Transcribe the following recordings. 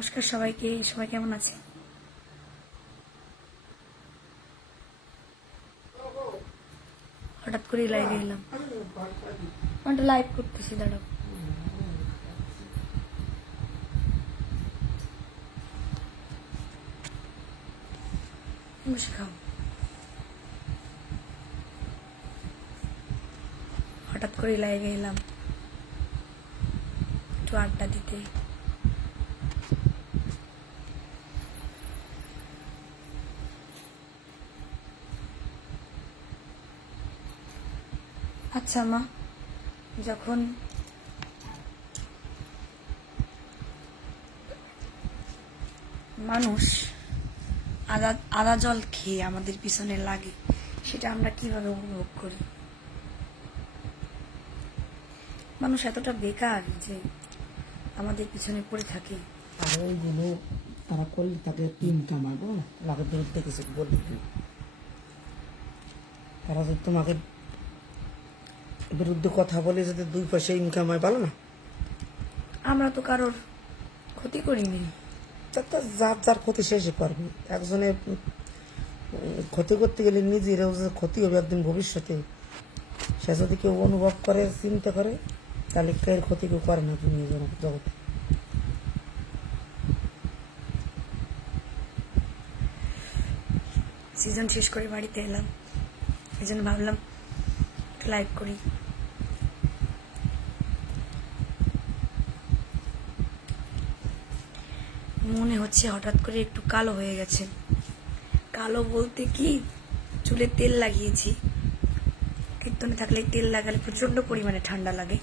নমস্কার সবাইকে। সবাই কেমন আছে? হঠাৎ করে লাইভে এলাম, একটা লাইভ করতেছি, দাঁড়াও। বসে খাও। হঠাৎ করে লাইভে এলাম একটু আড্ডা দিতে। আচ্ছা মা, যখন মানুষ আদা আদা জল খেয়ে আমাদের পিছনে লাগে, সেটা আমরা কিভাবে উপভোগ করি? মানুষ এতটা বেকার যে আমাদের পিছনে পড়ে থাকে। আর ওইগুলো তারা করলে তাকে ইনকাম হবে না, তোমাকে বিরুদ্ধে কিছু বললি তারা যদি তোমাকে বিরুদ্ধে কথা বলে যদি 2 পয়সা ইনকাম হয়, ভালো না? আমরা তো কারোর ক্ষতি করিনি। তা যার যার ক্ষতি শেষে করবে। একজনে ক্ষতি করতে গেলে নিজেরও যে ক্ষতি হবে একদিন ভবিষ্যতে, সে যদি কেউ অনুভব করে, চিন্তা করে, তাহলে কেউ ক্ষতি কেউ করে না দুনিয়া জগতে। সিজন শেষ করে বাড়িতে এলাম, এই জন্য ভাবলাম লাইভ করি। মনে হচ্ছে হঠাৎ করে একটু কালো হয়ে গেছে। কালো বলতে কি, চুলে তেল লাগিয়েছি। কীর্তনে থাকলে তেল লাগালে প্রচন্ড পরিমাণে ঠান্ডা লাগে,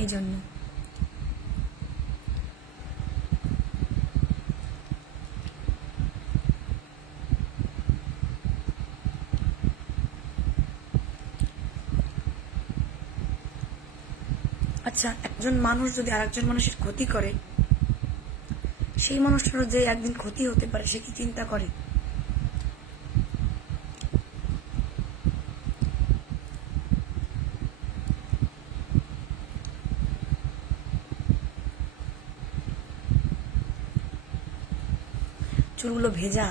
এই জন্য। আচ্ছা, একজন মানুষ যদি আরেকজন মানুষের ক্ষতি করে, সেই মানুষটারও যে একদিন ক্ষতি হতে পারে, সে কি চিন্তা করে? চুলগুলো ভেজা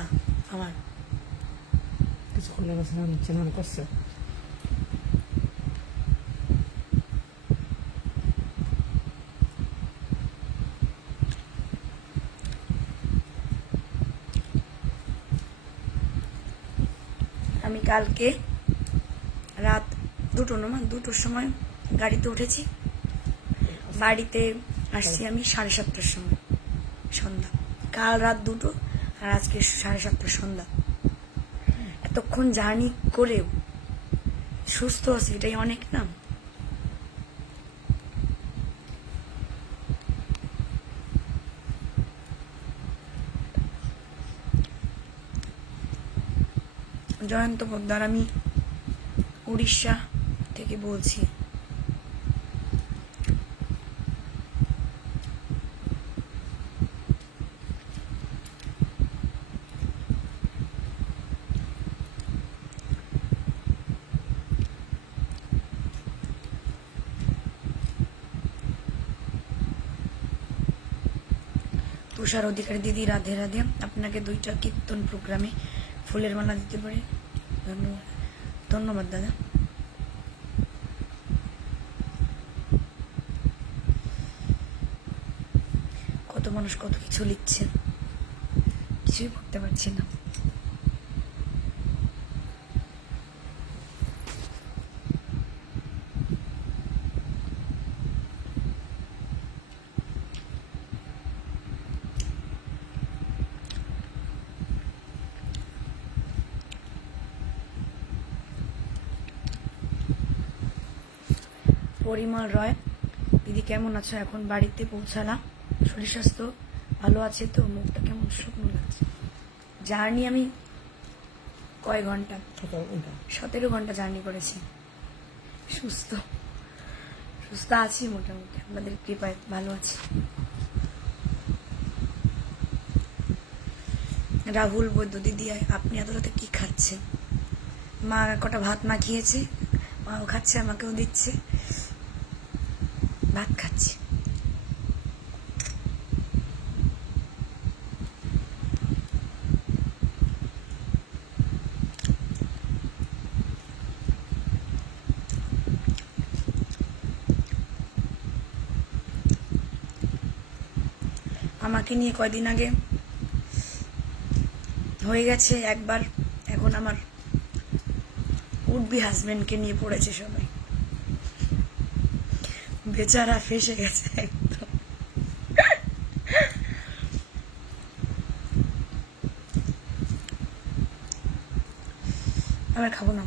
আমার। কিছুক্ষণ আগে স্নান করছে। আমি কালকে রাত 2টোর সময় গাড়িতে উঠেছি, বাড়িতে আসছি আমি 7:30টার সময় সন্ধ্যা। কাল রাত 2টো আর আজকে 7:30 সন্ধ্যা। এতক্ষণ জার্নি করেও সুস্থ আছি, এটাই অনেক না? জয়ন্ত পোদ্দার, আমি উড়িষ্যা থেকে বলছি। তুষার অধিকারী দিদি, রাধে রাধে। আপনাকে 2টা কীর্তন প্রোগ্রামে ফুলের মালা দিতে পারে, ধন্যবাদ। ধন্যবাদ দাদা। কত মানুষ কত কিছু লিখছেন, কিছুই করতে পারছি না। পরিমল রয়, দিদি কেমন আছো? এখন বাড়িতে পৌঁছালাম, শরীর স্বাস্থ্য ভালো আছে তো? মুখটা কেমন শুকনো লাগছে। জার্নি আমি কয় ঘন্টা, 17 ঘন্টা জার্নি করেছি। সুস্থ সুস্থ আছি মোটামুটি, আপনাদের কৃপায় ভালো আছি। রাহুল বৈদ্য, দিদি আপনি এত রাতে কি খাচ্ছেন? মা কটা ভাত মাখিয়েছে, মাও খাচ্ছে, আমাকেও দিচ্ছে, ভাত খাচ্ছি। আমাকে নিয়ে কয়দিন আগে হয়ে গেছে একবার, এখন আমার উডবি হাজবেন্ডকে নিয়ে পড়েছে সবাই। বেচারা ফেসে গেছে একদম। আমি খাবো না।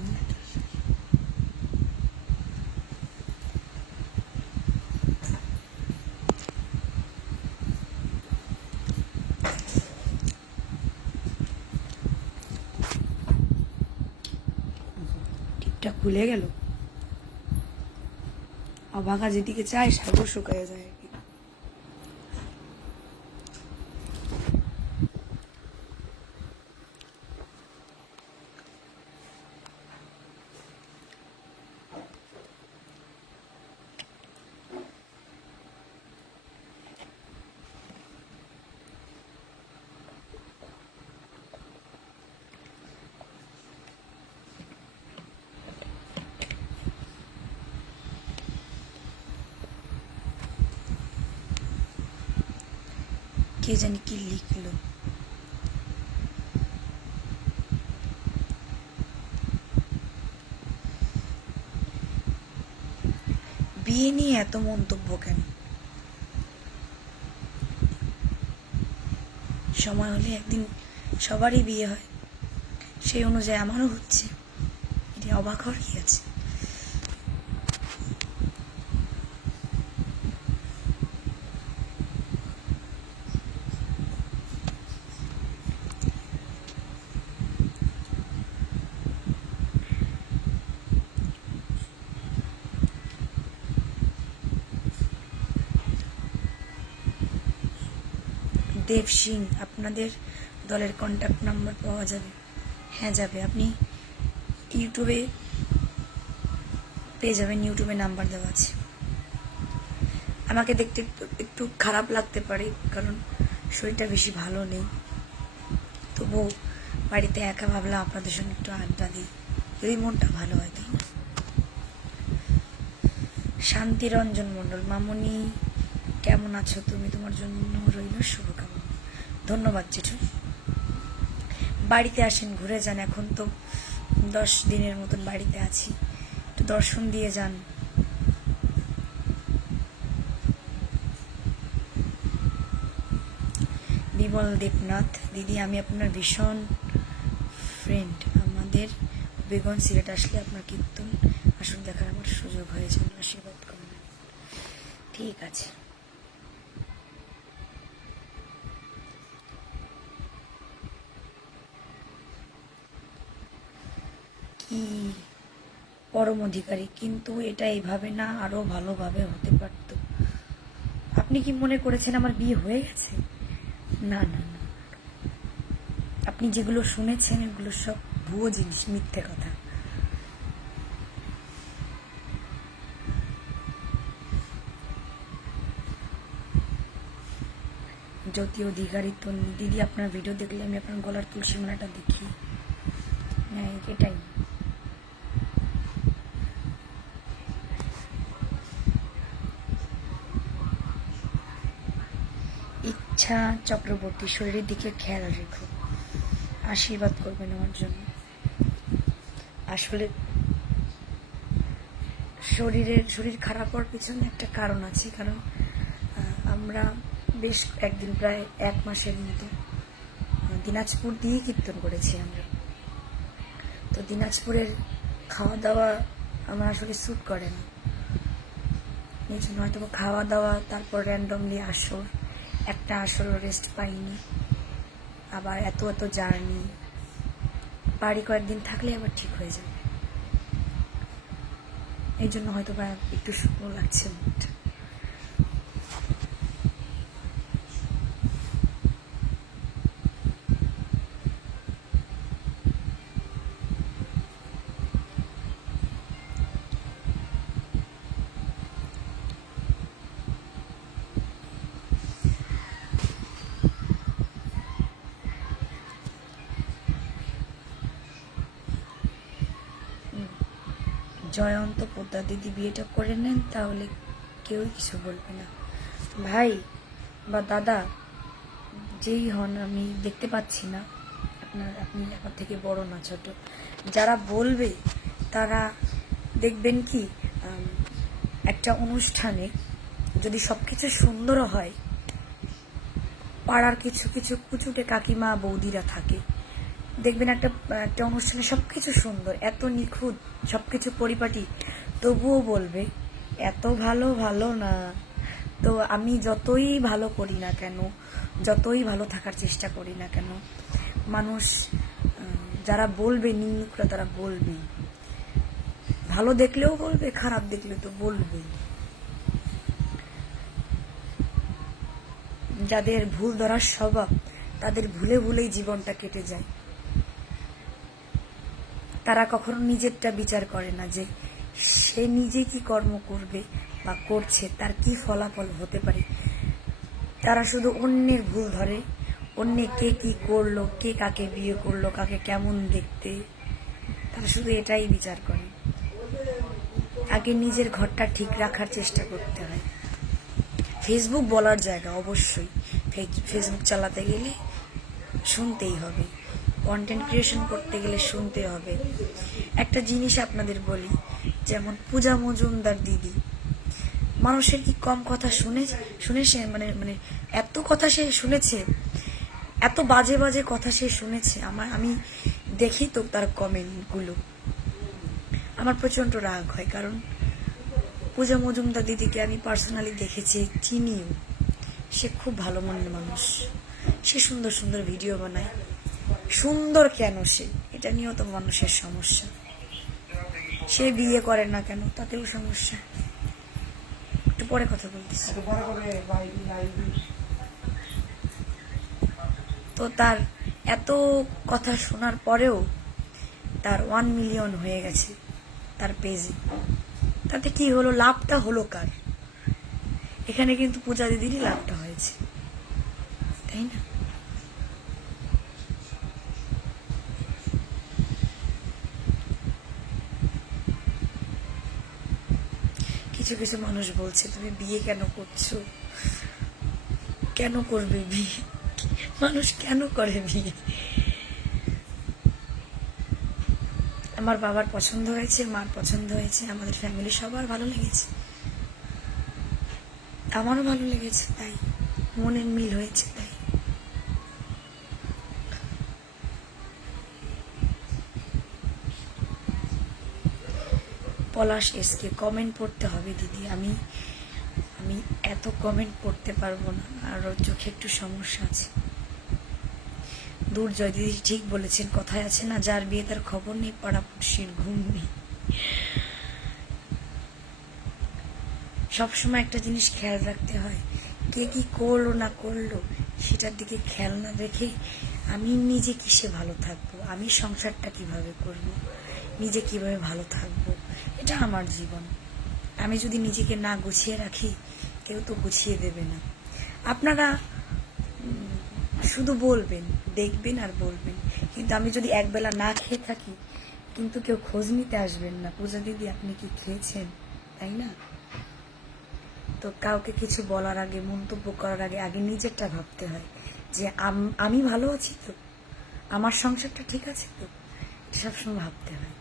টিপটা খুলে গেল। অবাকা যেদিকে চায় সাগর শুকায় যায় আর কি। কে জানি কি লিখলো। বিয়ে নিয়ে এত মন্তব্য কেন? সময় হলে একদিন সবারই বিয়ে হয়, সেই অনুযায়ী আমারও হচ্ছে। এটা অবাক হওয়ার কি আছে? দেব সিং, আপনাদের দলের কন্ট্যাক্ট নাম্বার পাওয়া যাবে? হ্যাঁ যাবে, আপনি ইউটিউবে পেয়ে যাবেন, ইউটিউবে নাম্বার দেওয়া আছে। আমাকে দেখতে একটু খারাপ লাগতে পারে, কারণ শরীরটা বেশি ভালো নেই, তবুও বাড়িতে একা ভাবলাম আপনাদের সঙ্গে একটু আড্ডা দিই, যদি মনটা ভালো হয়। তাই না? শান্তিরঞ্জন মণ্ডল, মামনি কেমন আছো তুমি? তোমার জন্য রইল শুভকামনা। ধন্যবাদ জেঠু। বাড়িতে আসেন, ঘুরে যান। এখন তো 10 দিনের মতন বাড়িতে আছি, একটু দর্শন দিয়ে যান। বিমল দেবনাথ, দিদি আমি আপনার ভীষণ ফ্রেন্ড, আমাদের বেগন সিলেট আসলে আপনার কীর্তন আসলে দেখার আমার সুযোগ হয়েছে, আশীর্বাদ করবেন। ঠিক আছে। কি পরম অধিকারী, কিন্তু এটা এইভাবে না, আরো ভালোভাবে হতে পারত। আপনি কি মনে করেছেন আমার বিয়ে হয়ে গেছে? না না না, আপনি যেগুলো শুনেছেন এগুলো সব ভুয়ো জিনিস, মিথ্যে কথা। জ্যোতি অধিকারী, তো দিদি আপনার ভিডিও দেখলে আমি আপনার গলার তুলসী মালাটা দেখি। হ্যাঁ এটাই। ইচ্ছা চক্রবর্তী, শরীরের দিকে খেয়াল রেখো, আশীর্বাদ করবেন আমার জন্য। আসলে শরীর খারাপ হওয়ার পিছনে একটা কারণ আছে, কারণ আমরা বেশ একদিন প্রায় 1 মাসের মতো দিনাজপুর দিয়ে কীর্তন করেছি আমরা। তো দিনাজপুরের খাওয়া দাওয়া আমার আসলে স্যুট করে না, এই জন্য হয়তো খাওয়া দাওয়া, তারপর র্যান্ডমলি আসর, একটা আসরও রেস্ট পাইনি, আবার এত জার্নি, বাড়ি কয়েকদিন থাকলে আবার ঠিক হয়ে যাবে। এই জন্য হয়তো বা একটু শুকনো লাগছে মুখটা। জয়ন্ত পোদ্দার, দিদি বিয়েটা করে নেন, তাহলে কেউই কিছু বলবে না। ভাই বা দাদা, যেই হন, আমি দেখতে পাচ্ছি না আপনি আমার থেকে বড় না ছোট। যারা বলবে তারা দেখবেন কি, একটা অনুষ্ঠানে যদি সবকিছু সুন্দর হয়, পাড়ার কিছু কিছু কুচুটে কাকিমা বৌদিরা থাকে, দেখবেন একটা একটা অনুষ্ঠানে সবকিছু সুন্দর, এত নিখুঁত সবকিছু পরিপাটি, তবুও বলবে এত ভালো ভালো না। তো আমি যতই ভালো করি না কেন, যতই ভালো থাকার চেষ্টা করি না কেন, মানুষ যারা বলবে, নিন্দুকরা তারা বলবেই। ভালো দেখলেও বলবে, খারাপ দেখলে তো বলবেই। যাদের ভুল ধরার স্বভাব, তাদের ভুলে ভুলেই জীবনটা কেটে যায়। তারা কখনো নিজেরটা বিচার করে না, যে সে নিজে কি কর্ম করবে বা করছে, তার কি ফলাফল হতে পারে। তারা শুধু অন্যের ভুল ধরে, অন্যে কে কি করলো, কে কাকে বিয়ে করলো, কাকে কেমন দেখতে, তারা শুধু এটাই বিচার করে। আগে নিজের ঘরটা ঠিক রাখার চেষ্টা করতে হয়। ফেসবুক বলার জায়গা, অবশ্যই ফেসবুক চালাতে গেলে শুনতেই হবে, কন্টেন্ট ক্রিয়েশন করতে গেলে শুনতে হবে। একটা জিনিস আপনাদের বলি, যেমন পূজা মজুমদার দিদি, মানুষের কি কম কথা শুনেছে, মানে মানে এত কথা সে শুনেছে, এত বাজে বাজে কথা সে শুনেছে। আমি দেখি তো তার কমেন্টগুলো, আমার প্রচণ্ড রাগ হয়। কারণ পূজা মজুমদার দিদিকে আমি পার্সোনালি দেখেছি, চিনিও। সে খুব ভালো মনের মানুষ, সে সুন্দর সুন্দর ভিডিও বানায়। সুন্দর কেন সে, এটা নিয়েও তো মানুষের সমস্যা। সে বিয়ে করে না কেন, তাতেও সমস্যা। একটু পরে কথা বলতেছি। তো তার এত কথা শোনার পরেও তার 1 মিলিয়ন হয়ে গেছে তার পেজে। তাতে কি হলো, লাভটা হলো কার? এখানে কিন্তু পূজা দিদিরই লাভটা হয়েছে, তাই না? কিছু কিছু মানুষ বলছে, তুমি বিয়ে কেন করছো, কেন করবে বিয়ে, মানুষ কেন করে বিয়ে? আমার বাবার পছন্দ হয়েছে, মার পছন্দ হয়েছে, আমাদের ফ্যামিলি সবার ভালো লেগেছে, আমারও ভালো লেগেছে, তাই মনের মিল হয়েছে। তাই পলাশ এসকে কমেন্ট পড়তে হবে দিদি, আমি এত কমেন্ট পড়তে পারবো না, আর চোখে একটু সমস্যা আছে। দুর্জয় দিদি ঠিক বলেছেন, কথায় আছে না, যার বিয়ে তার খবর নেই, পাড়াপড়শির ঘুম নেই। সবসময় একটা জিনিস খেয়াল রাখতে হয়, কে কি করলো না করলো সেটার দিকে খেয়াল না রেখে আমি নিজে কিসে ভালো থাকবো, আমি সংসারটা কিভাবে করব, নিজে কিভাবে ভালো থাকবো, এটা আমার জীবন। আমি যদি নিজেকে না গুছিয়ে রাখি, কেউ তো গুছিয়ে দেবে না। আপনারা শুধু বলবেন, দেখবেন আর বলবেন, কিন্তু আমি যদি একবেলা না খেয়ে থাকি, কিন্তু কেউ খোঁজ নিতে আসবেন না, পূজা দিদি আপনি কি খেয়েছেন, তাই না? তো কাউকে কিছু বলার আগে, মন্তব্য করার আগে, আগে নিজেরটা ভাবতে হয়, যে আমি ভালো আছি তো, আমার সংসারটা ঠিক আছে তো, সবসময় ভাবতে হয়।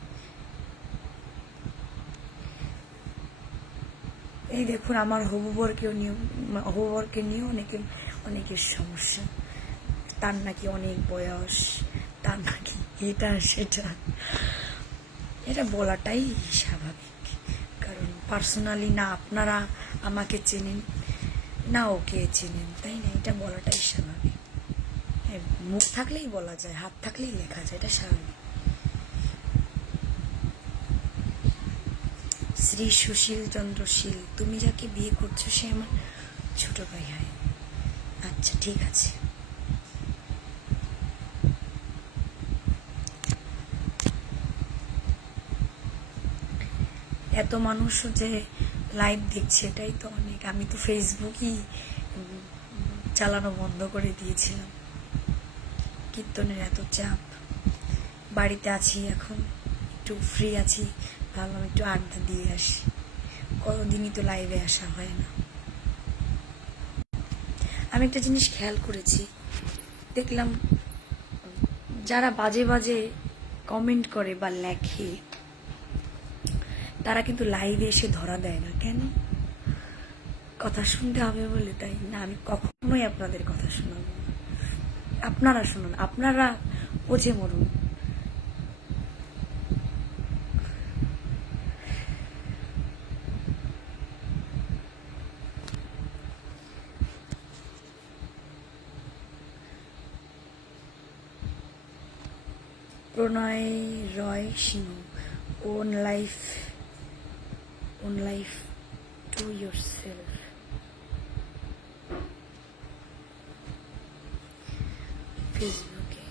এই দেখুন, আমার হবুবরকে নিয়ে অনেকের সমস্যা। তার নাকি অনেক বয়স, তার নাকি এটা সেটা, এটা বলাটাই স্বাভাবিক। কারণ পার্সোনালি না আপনারা আমাকে চেনেন, না ওকে চেনেন, তাই না? এটা বলাটাই স্বাভাবিক। মুখ থাকলেই বলা যায়, হাত থাকলেই লেখা যায়, এটা স্বাভাবিক। শ্রী সুশীল চন্দ্র শীল, তুমি যাকে বিয়ে করছো সে আমার ছোট ভাই হয়। আচ্ছা, ঠিক আছে। এত মানুষও যে লাইভ দেখছে, এটাই তো অনেক। আমি তো ফেসবুকই চালানো বন্ধ করে দিয়েছিলাম, কীর্তনের এত চাপ। বাড়িতে আছি এখন, একটু ফ্রি আছি, ভাবলাম একটু আড্ডা দিয়ে আসি, কতদিনই তো লাইভে আসা হয় না। আমি একটা জিনিস খেয়াল করেছি, দেখলাম যারা বাজে বাজে কমেন্ট করে বা লেখে তারা কিন্তু লাইভে এসে ধরা দেয় না। কেন? কথা শুনতে হবে বলে, তাই না? আমি কখনোই আপনাদের কথা শোনাবো না। আপনারা শুনুন, আপনারা বুঝে মরুন। Pranay Roy Singha, own life to yourself. ফেসবুকে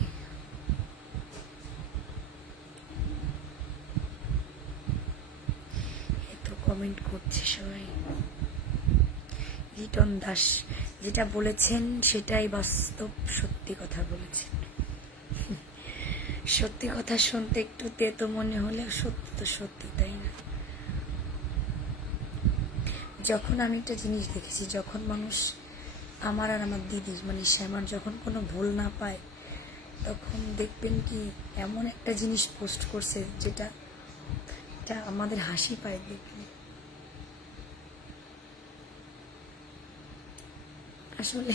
এত কমেন্ট করছে সবাই। রিটন দাস, যেটা বলেছেন সেটাই বাস্তব, সত্যি কথা বলেছেন। সত্যি কথা শুনতে একটু তেতো মনে হলেও সত্যি তো সত্যি, তাই না? যখন আমি একটা জিনিস দেখেছি, যখন মানুষ আমার আর আমার দিদির মানে শ্যামার যখন কোনো ভুল না পায়, তখন দেখবেন কি এমন একটা জিনিস পোস্ট করছে যেটা আমাদের হাসি পায় দেখলে। আসলে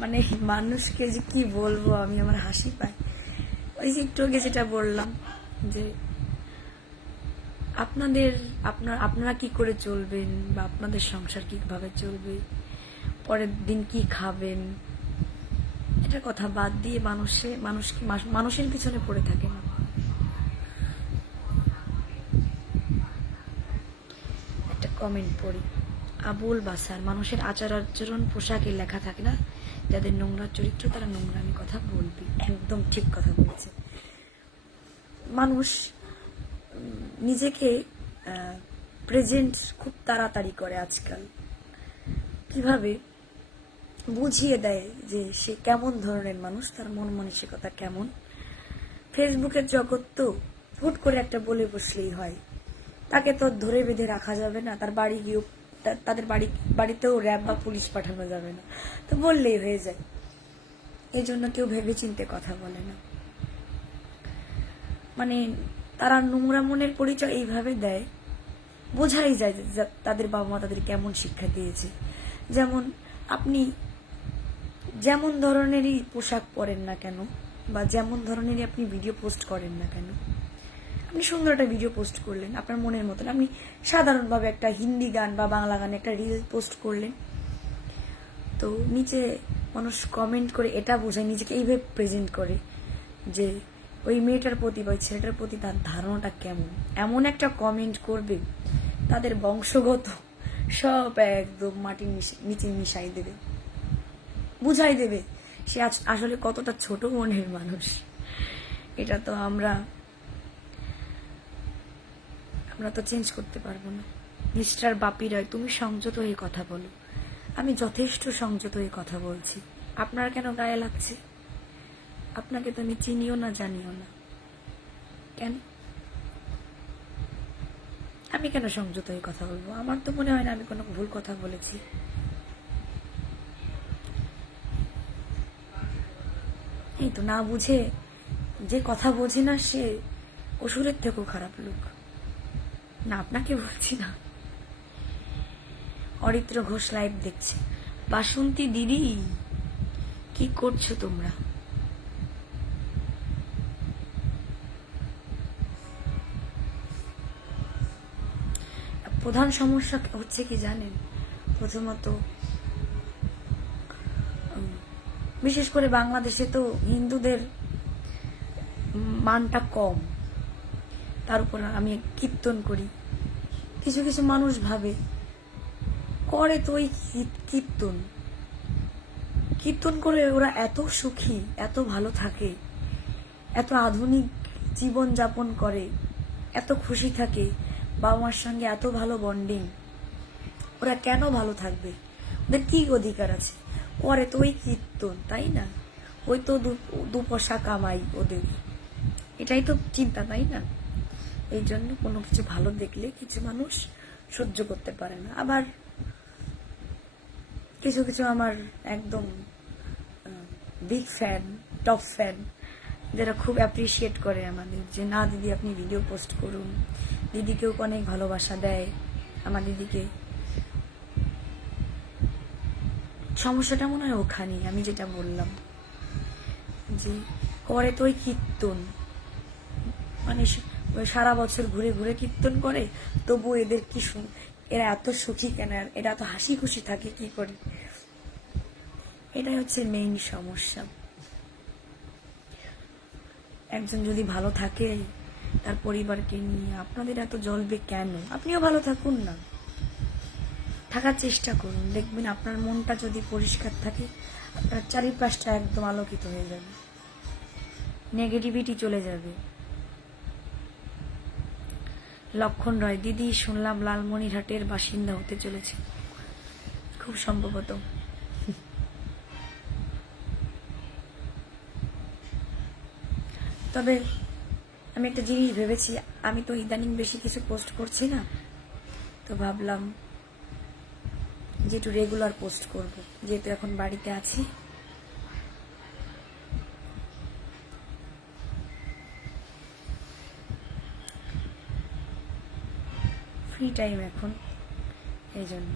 মানে মানুষকে যে কি বলবো আমি, আমার হাসি পায়। ওই যে একটু আগে যেটা বললাম যে আপনারা কি করে চলবেন বা আপনাদের সংসার কিভাবে চলবে, পরের দিন কি খাবেন, এটা কথা বাদ দিয়ে মানুষের পিছনে পড়ে থাকে না। একটা কমেন্ট পড়ি, আবুল বাসার, মানুষের আচার আচরণ পোশাকে লেখা থাকে না, যাদের নোংরা চরিত্র তারা নোংরামি কথা বলবে। একদম ঠিক কথা বলেছে। মানুষ নিজেকে প্রেজেন্ট খুব তাড়াতাড়ি করে আজকাল। কিভাবে বুঝিয়ে দেয় যে সে কেমন ধরনের মানুষ, তার মন মানসিকতা কেমন। ফেসবুকের জগৎ তো হুট করে একটা বলে বসলেই হয়, তাকে তো ধরে বেঁধে রাখা যাবে না, তার বাড়ি গিয়েও তাদের বাড়িতেও র্যাব বা পুলিশ পাঠানো যাবে না, তো বললেই হয়ে যায়। এই জন্য কেউ ভেবে চিন্তে কথা বলে না। মানে তারা নোংরা মনের পরিচয় এইভাবে দেয়, বোঝাই যায় যে তাদের বাবা মা তাদের কেমন শিক্ষা দিয়েছে। যেমন আপনি যেমন ধরনেরই পোশাক পরেন না কেন বা যেমন ধরনেরই আপনি ভিডিও পোস্ট করেন না কেন, আপনি সুন্দর একটা ভিডিও পোস্ট করলেন আপনার মনের মতন, আপনি সাধারণভাবে একটা হিন্দি গান বা বাংলা গানে একটা রিল পোস্ট করলেন, তো নিচে মানুষ কমেন্ট করে এটা বোঝায়, নিজেকে এইভাবে প্রেজেন্ট করে যে ওই মেয়েটার প্রতি বা ওই ছেলেটার প্রতি তার ধারণাটা কেমন। এমন একটা কমেন্ট করবে তাদের বংশগত সব একদম মাটির নিচে মিশাই দেবে, বুঝাই দেবে সে আসলে কতটা ছোট মনের মানুষ। এটা তো আমরা তো চেঞ্জ করতে পারবো না। মিস্টার বাপি রায়, তুমি সংযত হয়ে কথা বলো। আমি যথেষ্ট সংযত হয়ে কথা বলছি, আপনার কেন গায়ে লাগছে? আপনাকে তো আমি চিনিও না জানিও না, কেন আমি কেন সংযত হয়ে কথা বলবো? আমার তো মনে হয় না আমি কোনো ভুল কথা বলেছি। এই তো না বুঝে, যে কথা বোঝে না সে অসুরের থেকেও খারাপ লোক। না আপনাকে বলছি না। অরিত্র ঘোষ লাইভ দেখছে। বাসন্তী দিদি, কি করছো তোমরা? প্রধান সমস্যা হচ্ছে কি জানেন? প্রথমত বিশেষ করে বাংলাদেশে তো হিন্দুদের মানটা কম, তার উপর আমি কীর্তন করি। কিছু কিছু মানুষ ভাবে করে তো ওই কীর্তন করে ওরা এত সুখী, এত ভালো থাকে, এত আধুনিক জীবন যাপন করে, এত খুশি থাকে, বাবা মার সঙ্গে এত ভালো বন্ডিং, ওরা কেন ভালো থাকবে? ওদের কি অধিকার আছে? করে তো ওই কীর্তন, তাই না? ওই তো দু পয়সা কামাই ওদের, এটাই তো চিন্তা, তাই না? এই জন্য কোনো কিছু ভালো দেখলে কিছু মানুষ সহ্য করতে পারে না। আবার কিছু কিছু আমার একদম বিগ ফ্যান, টপ ফ্যান, যারা খুব অ্যাপ্রিসিয়েট করে আমাদের, যে না দিদি আপনি ভিডিও পোস্ট করুন। দিদিকেও অনেক ভালোবাসা দেয় আমার দিদিকে। সমস্যাটা মনে হয় ওখানেই, আমি যেটা বললাম যে করে তো ওই কীর্তন, মানে সারা বছর ঘুরে ঘুরে কীর্তন করে, তবু এদের কি এরা এত সুখী কেন, এরা এত হাসি খুশি থাকে কি করে? এটাই হচ্ছে মেইন সমস্যা। একজন যদি ভালো থাকে তার পরিবারকে নিয়ে, আপনাদের এত জ্বলবে কেন? আপনিও ভালো থাকুন না, থাকার চেষ্টা করুন। দেখবেন আপনার মনটা যদি পরিষ্কার থাকে, আপনার চারিপাশটা একদম আলোকিত হয়ে যাবে, নেগেটিভিটি চলে যাবে। লক্ষণ রয়, দিদি শুনলাম লালমনিরহাটের বাসিন্দা হতে চলেছে, খুব সম্ভবত। তবে আমি একটা জিনিস ভেবেছি, আমি তো ইদানিং বেশি কিছু পোস্ট করছি না, তো ভাবলাম যে একটু রেগুলার পোস্ট করব, যেহেতু এখন বাড়িতে আছি। ফ্রি টাইম এখন, এই জন্য।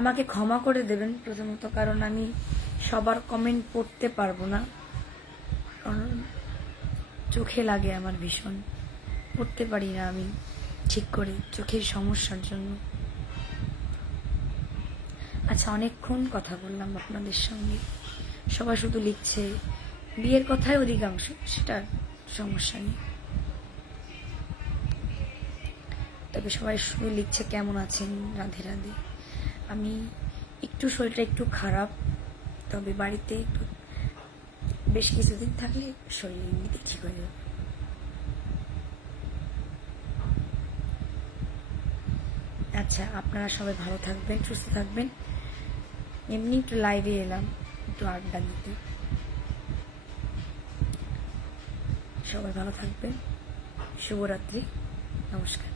আমাকে ক্ষমা করে দেবেন প্রথমত, কারণ আমি সবার কমেন্ট পড়তে পারবো না, কারণ চোখে লাগে আমার ভীষণ, পড়তে পারি না আমি ঠিক করে, চোখের সমস্যার জন্য। আচ্ছা, অনেকক্ষণ কথা বললাম আপনাদের সঙ্গে, সবাই শুধু লিখছে বিয়ের কথাই অধিকাংশ, সেটা সমস্যা নেই, তবে সবাই শুধু লিখছে কেমন আছেন, রাধে রাধে। আমি একটু শরীরটা একটু খারাপ, তবে বাড়িতে একটু বেশ কিছুদিন থাকলে শরীর এমনিতে ঠিক হয়ে যাবে। আচ্ছা, আপনারা সবাই ভালো থাকবেন, সুস্থ থাকবেন। এমনি একটু লাইভে এলাম, একটু আড্ডা দিতে। সবাই ভালো থাকবেন, শুভরাত্রি, নমস্কার।